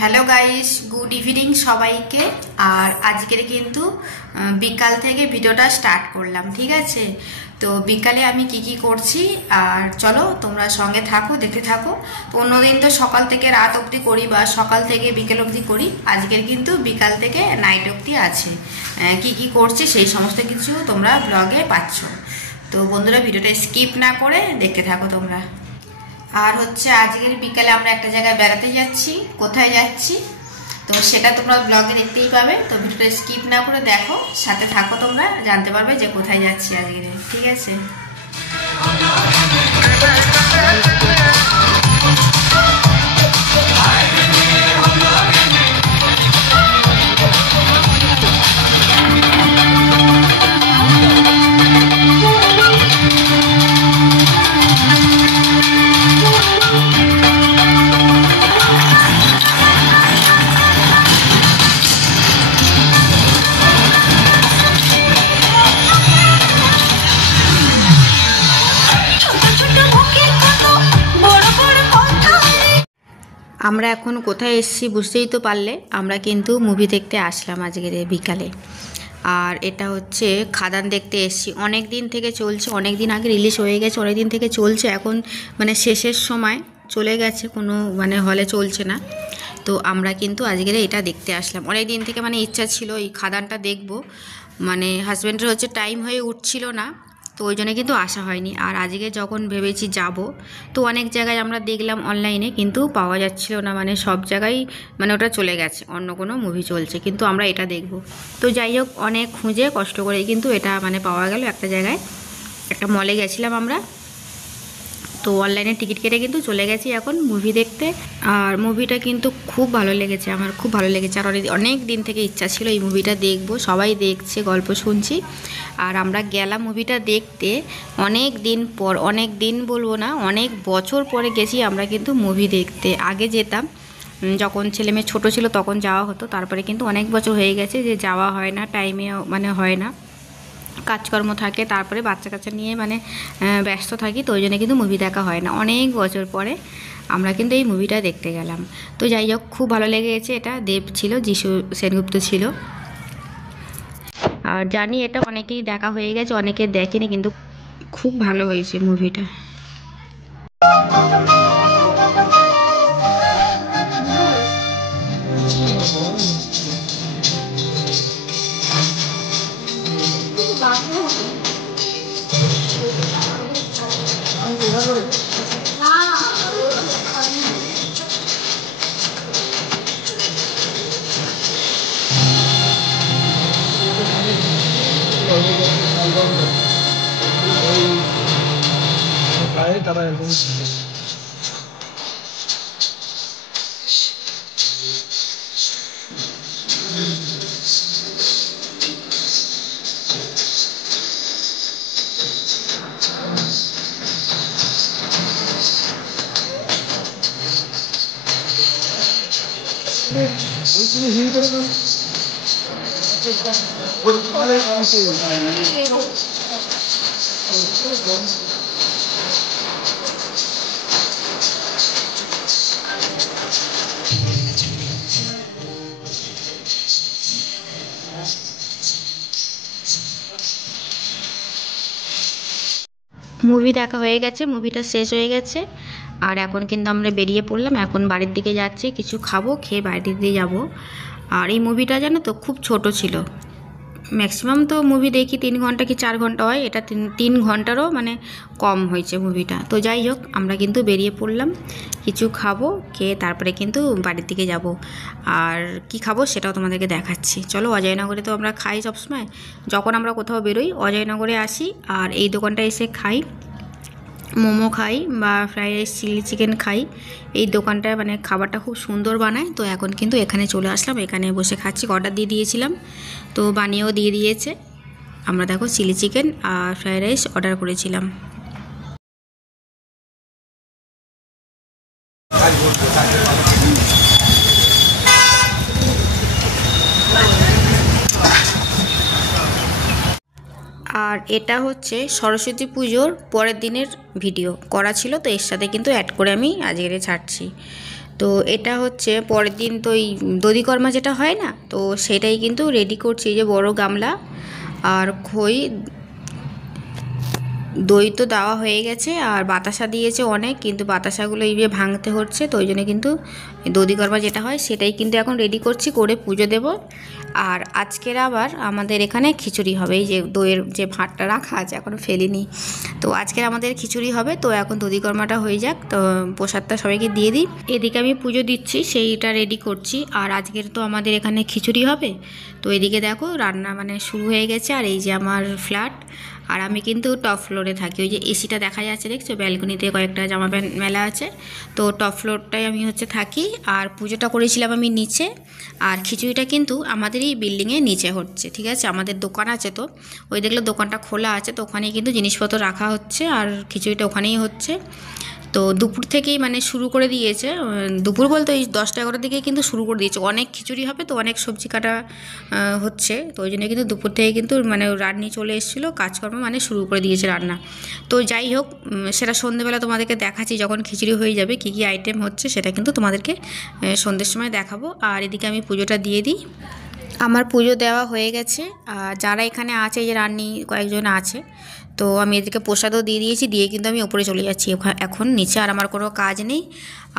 Hello guys, good evening সবাইকে। আর আজকের কিন্তু বিকাল থেকে ভিডিওটা স্টার্ট করলাম, ঠিক আছে? তো বিকালে আমি কি করছি আর চলো তোমরা সঙ্গে থাকো, দেখে থাকো। তো অন্যদিন তো সকাল থেকে রাত অবধি করি বা সকাল থেকে বিকেল অবধি করি, আজকের কিন্তু বিকাল থেকে নাইট অবধি আছে। কি করছি সেই সমস্ত কিছু তোমরা ব্লগে পাচ্ছ। তো বন্ধুরা, ভিডিওটা স্কিপ না করে দেখতে থাকো তোমরা। আর হচ্ছে আজকের বিকালে আমরা একটা জায়গায় বেড়াতে যাচ্ছি। কোথায় যাচ্ছি তো সেটা তোমরা ব্লগে দেখতেই পাবে। তো ভিডিওটা স্কিপ না করে দেখো, সাথে থাকো, তোমরা জানতে পারবে যে কোথায় যাচ্ছি আজকে, ঠিক আছে? আমরা এখন কোথায় এসেছি বুঝতেই তো পারলে, আমরা কিন্তু মুভি দেখতে আসলাম আজকের বিকালে। আর এটা হচ্ছে খাদান দেখতে এসেছি। অনেক দিন থেকে চলছে, অনেক দিন আগে রিলিজ হয়ে গেছে, অনেক দিন থেকে চলছে, এখন মানে শেষের সময় চলে গেছে, কোনো মানে হলে চলছে না। তো আমরা কিন্তু আজকের এটা দেখতে আসলাম। অনেক দিন থেকে মানে ইচ্ছা ছিল এই খাদানটা দেখব, মানে হাজব্যান্ডের হচ্ছে টাইম হয়ে উঠছিল না, তো ওই জন্য কিন্তু আসা হয়নি। আর আজকে যখন ভেবেছি যাব, তো অনেক জায়গায় আমরা দেখলাম অনলাইনে, কিন্তু পাওয়া যাচ্ছিল না, মানে সব জায়গায় মানে ওটা চলে গেছে, অন্য কোনো মুভি চলছে, কিন্তু আমরা এটা দেখব। তো যাই হোক, অনেক খুঁজে কষ্ট করে কিন্তু এটা মানে পাওয়া গেল একটা জায়গায়, একটা মলে গেছিলাম আমরা। তো অনলাইনে টিকিট কেটে কিন্তু চলে গেছি এখন মুভি দেখতে। আর মুভিটা কিন্তু খুব ভালো লেগেছে, আমার খুব ভালো লেগেছে। আর অনেক দিন থেকে ইচ্ছা ছিল এই মুভিটা দেখব, সবাই দেখছে, গল্প শুনছি। আর আমরা গেলাম মুভিটা দেখতে অনেক দিন পর, অনেক দিন বলবো না, অনেক বছর পরে গেছি আমরা কিন্তু মুভি দেখতে। আগে যেতাম যখন ছেলে মেয়ে ছোটো ছিল তখন যাওয়া হতো, তারপরে কিন্তু অনেক বছর হয়ে গেছে যে যাওয়া হয় না, টাইমে মানে হয় না, কাজকর্ম থাকে, তারপরে বাচ্চা কাচ্চা নিয়ে মানে ব্যস্ত থাকি, তো ওই জন্য কিন্তু মুভি দেখা হয় না। অনেক বছর পরে আমরা কিন্তু এই মুভিটা দেখতে গেলাম। তো যাই হোক, খুব ভালো লেগেছে। এটা দেব ছিল, যিশু সেনগুপ্ত ছিল। আর জানি এটা অনেকেই দেখা হয়ে গেছে, অনেকে দেখেনি, কিন্তু খুব ভালো হয়েছে মুভিটা। তারা এরকম হিল করে মুভি দেখা হয়ে গেছে, মুভিটা শেষ হয়ে গেছে। আর এখন কিন্তু আমরা বেরিয়ে পড়লাম, এখন বাড়ির দিকে যাচ্ছি, কিছু খাবো, খেয়ে বাড়ির দিকে যাবো। আর এই মুভিটা জানো তো খুব ছোট ছিল, ম্যাক্সিমাম তো মুভি দেখি 3 ঘন্টা কি 4 ঘন্টা হয়, এটা 3 ঘন্টারও মানে কম হয়েছে মুভিটা। তো যাই হোক, আমরা কিন্তু বেরিয়ে পড়লাম, কিছু খাবো, খেয়ে তারপরে কিন্তু বাড়ির দিকে যাব। আর কি খাবো সেটাও তোমাদেরকে দেখাচ্ছি। চলো, অজয়নগরে তো আমরা খাই সবসময়, যখন আমরা কোথাও বেরোই অজয়নগরে আসি, আর এই দোকানটায় এসে খাই, মোমো খাই বা ফ্রাইড রাইস, চিলি চিকেন খাই। এই দোকানটায় মানে খাবারটা খুব সুন্দর বানায়। তো এখন কিন্তু এখানে চলে আসলাম, এখানে বসে খাচ্ছি। অর্ডার দিয়ে দিয়েছিলাম, তো বানিয়েও দিয়ে দিয়েছে। আমরা দেখো চিলি চিকেন আর ফ্রাইড রাইস অর্ডার করেছিলাম। আর এটা হচ্ছে সরস্বতী পুজোর পরের দিনের ভিডিও করা ছিল, তো এর সাথে কিন্তু অ্যাড করে আমি আজকে ছাড়ছি। তো এটা হচ্ছে পরের দিন তো এই দধিকর্মা যেটা হয় না, তো সেটাই কিন্তু রেডি করছি। এই যে বড় গামলা আর খই, দই তো দেওয়া হয়ে গেছে, আর বাতাসা দিয়েছে অনেক, কিন্তু বাতাসাগুলো এইভাবে ভাঙতে হচ্ছে। তো ওই জন্য কিন্তু দধিকর্মা যেটা হয় সেটাই কিন্তু এখন রেডি করছি, করে পুজো দেব। আর আজকের আবার আমাদের এখানে খিচুড়ি হবে। এই যে দইয়ের যে ভাঁড়টা রাখা আছে এখনও ফেলিনি, তো আজকের আমাদের খিচুড়ি হবে। তো এখন দধিকর্মাটা হয়ে যাক, তো প্রসাদটা সবাইকে দিয়ে দিই। এদিকে আমি পুজো দিচ্ছি, সেইটা রেডি করছি। আর আজকের তো আমাদের এখানে খিচুড়ি হবে। তো এদিকে দেখো রান্না মানে শুরু হয়ে গেছে। আর এই যে আমার ফ্ল্যাট, আর আমি কিন্তু টপ ফ্লোরে থাকি। ওই যে এসিটা দেখা যাচ্ছে দেখছো, ব্যালকনিতে কয়েকটা জামা প্যান্ট মেলা আছে, তো টপ ফ্লোরটাই আমি হচ্ছে থাকি। আর পুজোটা করেছিলাম আমি নিচে, আর খিচুড়িটা কিন্তু আমাদের এই বিল্ডিংয়ে নিচে হচ্ছে, ঠিক আছে। আমাদের দোকান আছে, তো ওই দেখলে দোকানটা খোলা আছে, তো ওখানেই কিন্তু জিনিসপত্র রাখা হচ্ছে, আর খিচুড়িটা ওখানেই হচ্ছে। তো দুপুর থেকেই মানে শুরু করে দিয়েছে, দুপুর বলতে ওই 10টা-11টার দিকে কিন্তু শুরু করে দিয়েছে। অনেক খিচুড়ি হবে তো অনেক সবজি কাটা হচ্ছে, তো ওই জন্য কিন্তু দুপুর থেকে কিন্তু মানে রান্নি চলে এসেছিলো, কাজকর্ম মানে শুরু করে দিয়েছে রান্না। তো যাই হোক, সেটা সন্ধ্যেবেলা তোমাদেরকে দেখাচ্ছি, যখন খিচুড়ি হয়ে যাবে কী কী আইটেম হচ্ছে সেটা কিন্তু তোমাদেরকে সন্ধ্যের সময় দেখাবো। আর এদিকে আমি পুজোটা দিয়ে দিই। আমার পুজো দেওয়া হয়ে গেছে। আর যারা এখানে আছে, এই যে রান্নি কয়েকজন আছে, তো আমি এদেরকে প্রসাদও দিয়ে দিয়েছি, দিয়ে কিন্তু আমি ওপরে চলে যাচ্ছি এখন নিচে। আর আমার কোনো কাজ নেই।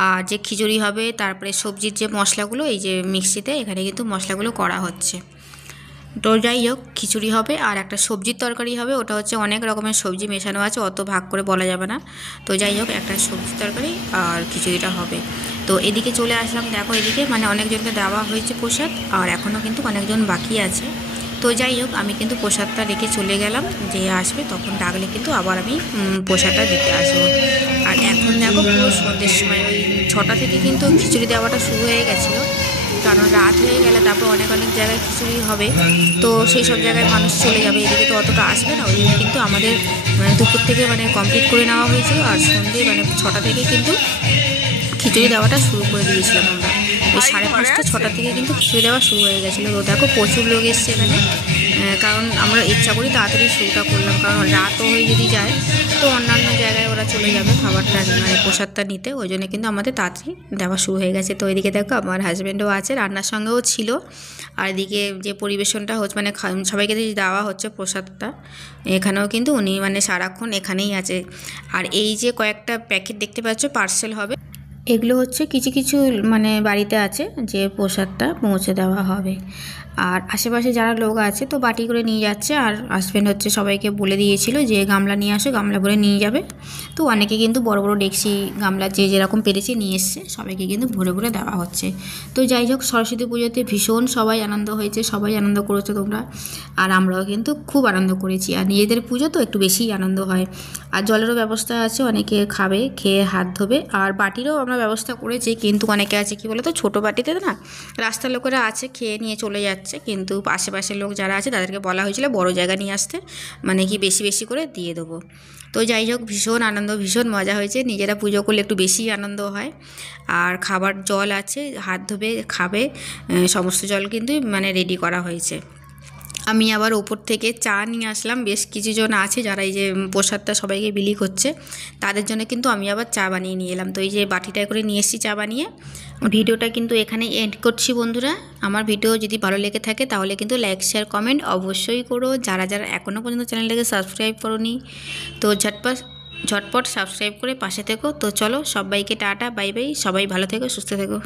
আর যে খিচুড়ি হবে, তারপরে সবজির যে মশলাগুলো, এই যে মিক্সিতে এখানে কিন্তু মশলাগুলো করা হচ্ছে। তো যাই হোক, খিচুড়ি হবে আর একটা সবজির তরকারি হবে। ওটা হচ্ছে অনেক রকমের সবজি মেশানো আছে, অত ভাগ করে বলা যাবে না। তো যাই হোক, একটা সবজির তরকারি আর খিচুড়িটা হবে। তো এদিকে চলে আসলাম, দেখো এদিকে মানে অনেকজনকে দেওয়া হয়েছে প্রসাদ, আর এখনও কিন্তু অনেকজন বাকি আছে। তো যাই হোক, আমি কিন্তু প্রসাদটা রেখে চলে গেলাম, যে আসবে তখন ডাকলে কিন্তু আবার আমি প্রসাদটা দিতে আসবো। আর এখন দেখো পুরো সন্ধ্যের সময় ওই 6টা থেকে কিন্তু খিচুড়ি দেওয়াটা শুরু হয়ে গেছিলো, কারণ রাত হয়ে গেলে তারপর অনেক অনেক জায়গায় খিচুড়ি হবে, তো সেই সব জায়গায় মানুষ চলে যাবে, এদিকে তো অতটা আসবে না। ওই জন্য কিন্তু আমাদের দুপুর থেকে মানে কমপ্লিট করে নেওয়া হয়েছিল, আর সন্ধ্যে মানে 6টা থেকে কিন্তু খিচুড়ি দেওয়াটা শুরু করে দিয়েছিলাম আমরা। ওই 5:30 6টা থেকে কিন্তু খিচুড়ি দেওয়া শুরু হয়ে গেছিলো। তো দেখো প্রচুর লোক এসছে এখানে, কারণ আমরা ইচ্ছা করি তাড়াতাড়ি শুরুটা করলাম, কারণ রাতও হয়ে যদি যায় তো অন্যান্য জায়গায় ওরা চলে যাবে খাবারটা মানে প্রসাদটা নিতে, ওই জন্য কিন্তু আমাদের তাড়াতাড়ি দেওয়া শুরু হয়ে গেছে। তো এদিকে দেখো আমার হাজব্যান্ডও আছে, রান্নার সঙ্গেও ছিল। আর এদিকে যে পরিবেশনটা হচ্ছে মানে সবাইকে যে দেওয়া হচ্ছে প্রসাদটা, এখানেও কিন্তু উনি মানে সারাক্ষণ এখানেই আছে। আর এই যে কয়েকটা প্যাকেট দেখতে পাচ্ছ পার্সেল হবে, এগুলো হচ্ছে কিছু কিছু মানে বাড়িতে আছে যে প্রসাদটা পৌঁছে দেওয়া হবে। আর আশেপাশে যারা লোক আছে তো বাটি করে নিয়ে যাচ্ছে। আর হাজব্যান্ড হচ্ছে সবাইকে বলে দিয়েছিল যে গামলা নিয়ে আসো, গামলা ভরে নিয়ে যাবে। তো অনেকে কিন্তু বড় বড় ডেকচি গামলা যে যেরকম পেরেছে নিয়ে এসছে, সবাইকে কিন্তু ভরে ভরে দেওয়া হচ্ছে। তো যাই হোক, সরস্বতী পুজোতে ভীষণ সবাই আনন্দ হয়েছে, সবাই আনন্দ করেছো তোমরা, আর আমরাও কিন্তু খুব আনন্দ করেছি। আর নিজেদের পুজো তো একটু বেশিই আনন্দ হয়। আর জলেরও ব্যবস্থা আছে, অনেকে খাবে, খেয়ে হাত ধোবে। আর বাটিরও আমরা ব্যবস্থা করেছি, কিন্তু অনেকে আছে কি বলো তো, ছোটো বাটিতে না রাস্তার লোকেরা আছে খেয়ে নিয়ে চলে যাচ্ছে, কিন্তু আশেপাশের লোক যারা আছে তাদেরকে বলা হয়েছিল বড় জায়গা নিয়ে আসতে, মানে কি বেশি বেশি করে দিয়ে দেবো। তো যাই হোক, ভীষণ আনন্দ, ভীষণ মজা হয়েছে। নিজেরা পুজো করলে একটু বেশি আনন্দ হয়। আর খাবার জল আছে, হাত ধোবে খাবে, সমস্ত জল কিন্তু মানে রেডি করা হয়েছে। আমি আবার ওপর থেকে চা নিয়ে আসলাম, বেশ কিছুজন আছে যারা এই যে প্রসাদটা সবাইকে বিলি করছে, তাদের জন্য কিন্তু আমি আবার চা বানিয়ে নিয়ে এলাম। তো এই যে বাটিটায় করে নিয়ে এসেছি চা বানিয়ে। ভিডিওটা কিন্তু এখানে এন্ড করছি বন্ধুরা। আমার ভিডিও যদি ভালো লেগে থাকে তাহলে কিন্তু লাইক শেয়ার কমেন্ট অবশ্যই করো, যারা যারা এখনও পর্যন্ত চ্যানেলটাকে সাবস্ক্রাইব করোনি তো ঝটপট সাবস্ক্রাইব করে পাশে থেকো। তো চলো, সবাইকে টাটা, বাই বাই, সবাই ভালো থেকো, সুস্থ থেকো।